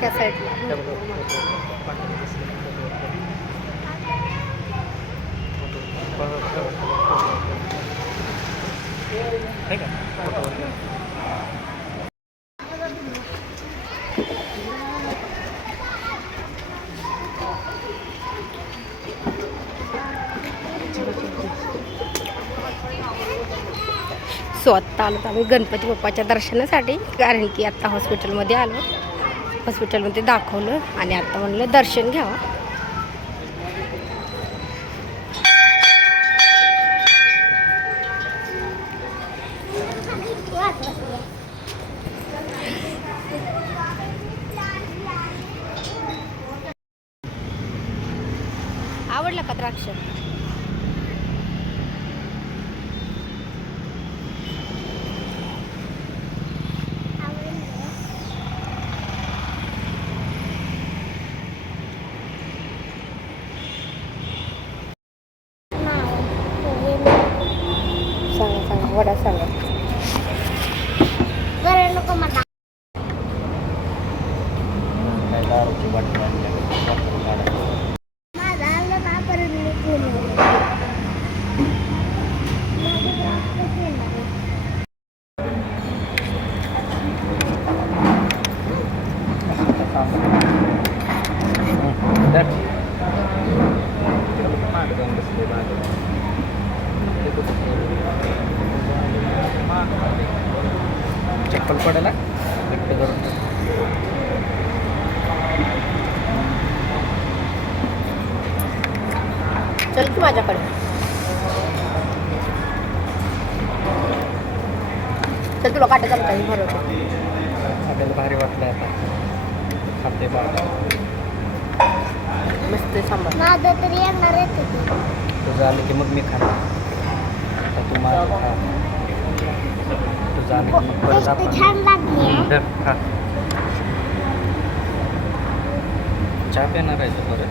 त्या साईडला सो आत्ता आलो आम्ही गणपती बाप्पाच्या दर्शनासाठी, कारण की आत्ता हॉस्पिटलमध्ये आलो, हॉस्पिटलमध्ये दाखवलं आणि आता म्हणलं दर्शन घ्यावं. आवडलं का द्राक्ष? सांगा सांगा, वडा सांगा. चप्पल पडायला घट्ट करून चल की माझ्याकडे, चल तुला काटा चालता येईल भरवतो. आपल्याला भारी वाटलं आता खाते बाबा मस्त सांबार. माझं तरी येणार आहे तुझं आलं की मग मी खाणार. आता तू माझं खा, तुझं आलं की मग परत आपण छान लागली. खा. चहा पिणार आहे तर परत.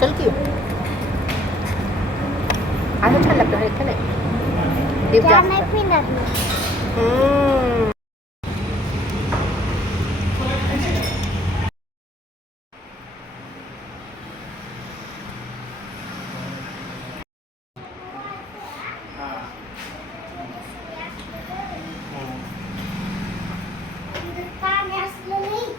चल की असं छान लागतं हे का नाही? दीप चहा नाही जास्त. पिणार मी. पाणी असलं नाही.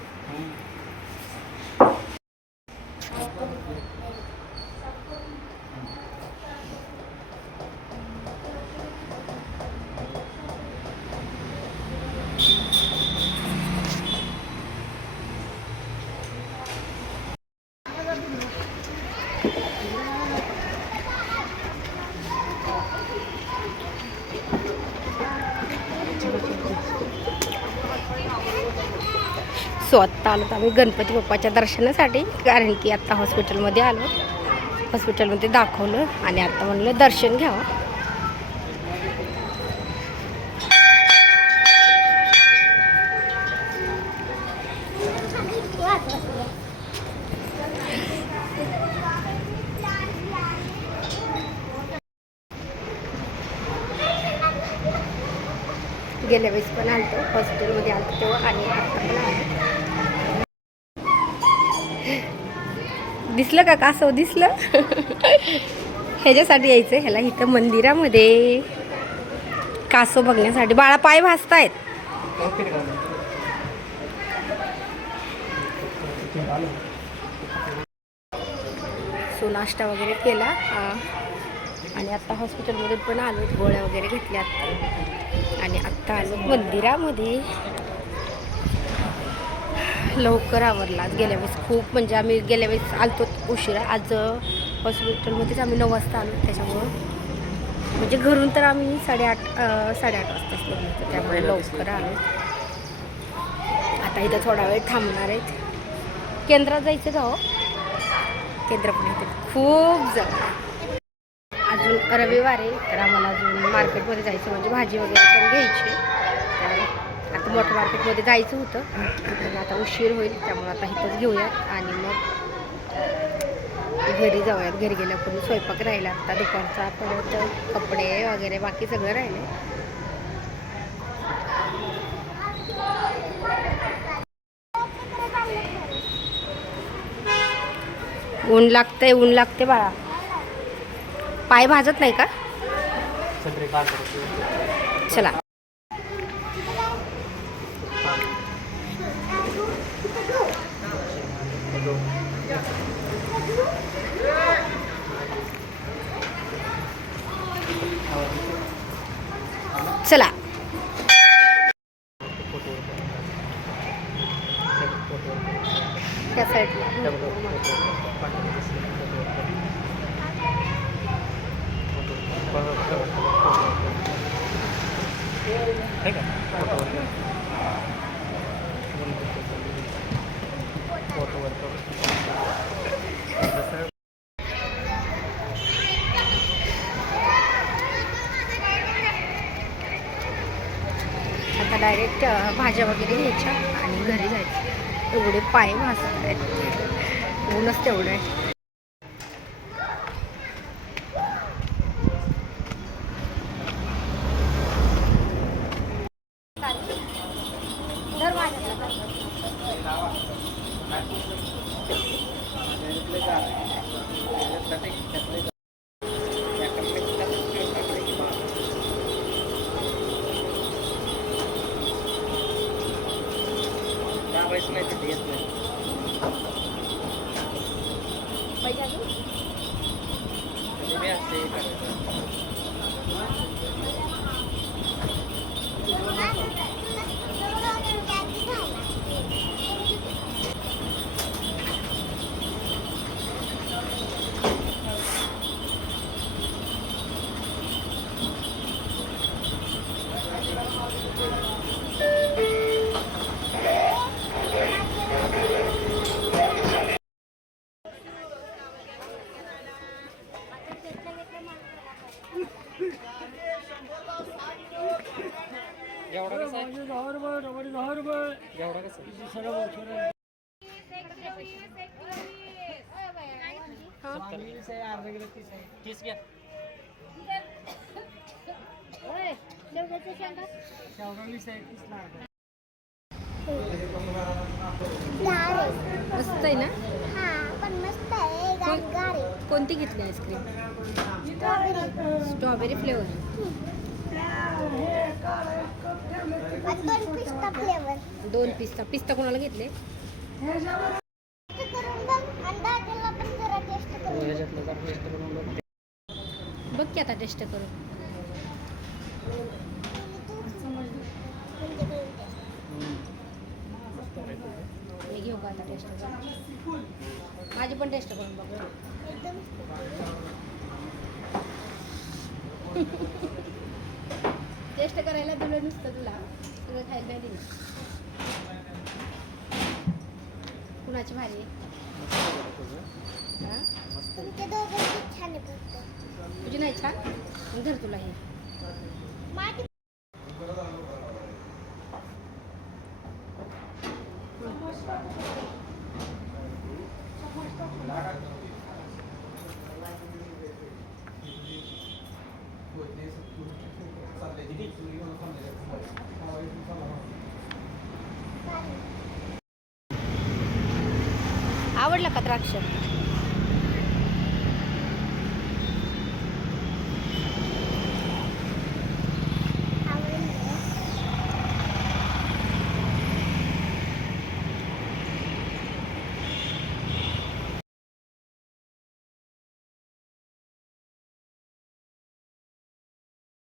सो आत्ता आलो आम्ही गणपती बाप्पाच्या दर्शनासाठी, कारण की आत्ता हॉस्पिटलमध्ये आलो, हॉस्पिटलमध्ये दाखवलं आणि आता म्हणलं दर्शन घ्यावं. गेल्या वेळेस पण आलतो, हॉस्पिटलमध्ये आलतो तेव्हा, आणि आता पण आलो. दिसलं का कासव? दिसलं? ह्याच्यासाठी यायचं ह्याला, इथं मंदिरामध्ये कासव बघण्यासाठी. बाळा पाय भाजतायत. सो नाश्ता वगैरे केला आणि आत्ता हॉस्पिटलमध्ये पण आलो, गोळ्या वगैरे घेतल्या आणि आत्ता आलो मंदिरामध्ये. लवकर आवरला. गेल्या वेळेस खूप, म्हणजे आम्ही गेल्या वेळेस आलतो उशिरा, आज हॉस्पिटलमध्येच आम्ही 9 वाजता आलो. त्याच्यामुळं म्हणजे घरून तर आम्ही 8:30 वाजताच निघलो, त्यामुळे लवकर आलो. आता इथं थोडा वेळ थांबणार आहेत. केंद्रात जायचं का हो? केंद्र पण इथे खूप जवळ. अजून रविवार आहे, तर आम्हाला अजून मार्केटमध्ये जायचं, म्हणजे भाजी वगैरे पण घ्यायची. आता मोठ्या मार्केटमध्ये जायचं होतं, पण आता उशीर होईल, त्यामुळे आता इथंच घेऊयात आणि मग घरी जाऊयात. घरी गेल्या पूर्ण स्वयंपाक राहिला आता दुपारचा, परत कपडे वगैरे बाकी सगळं राहिले. ऊन लागते बाळा. पाय भाजत नाही का? सगळे काढतो. चला. चला. त्या साईडला आता डायरेक्ट भाज्या वगैरे घ्यायच्या आणि घरी जायचं. एवढे पाय भाजत आहेत, ऊनच तेवढं आहे. एवढा कसा आहे? एवढा कसा आहे? तीस घ्या. मस्त आहे ना? हा पण मस्त आहे. गार आहे. कोणती घेतली आईस्क्रीम? Strawberry flavour. आणि 2 पिस्ता फ्लेवर. 2 पिस्ता. पिस्ता कोणाला घेतले? टेस्ट करून बघ आणि दादाला पण जरा टेस्ट करून ह्याच्यातलं जरा टेस्ट करून बघ. बघ की आता टेस्ट करून. मी घेऊ का आता टेस्ट करून? माझी पण टेस्ट करून बघ. एकदम टेस्ट करायला दिलं नुसतं तुला, सगळं खायला नाही दिलं. कुणाची भारी आहे? हां? तुमचे दोघांची छान आहे फक्त. तुझी नाही छान? मग धर तुला हे. माझी आवडलं का द्राक्ष?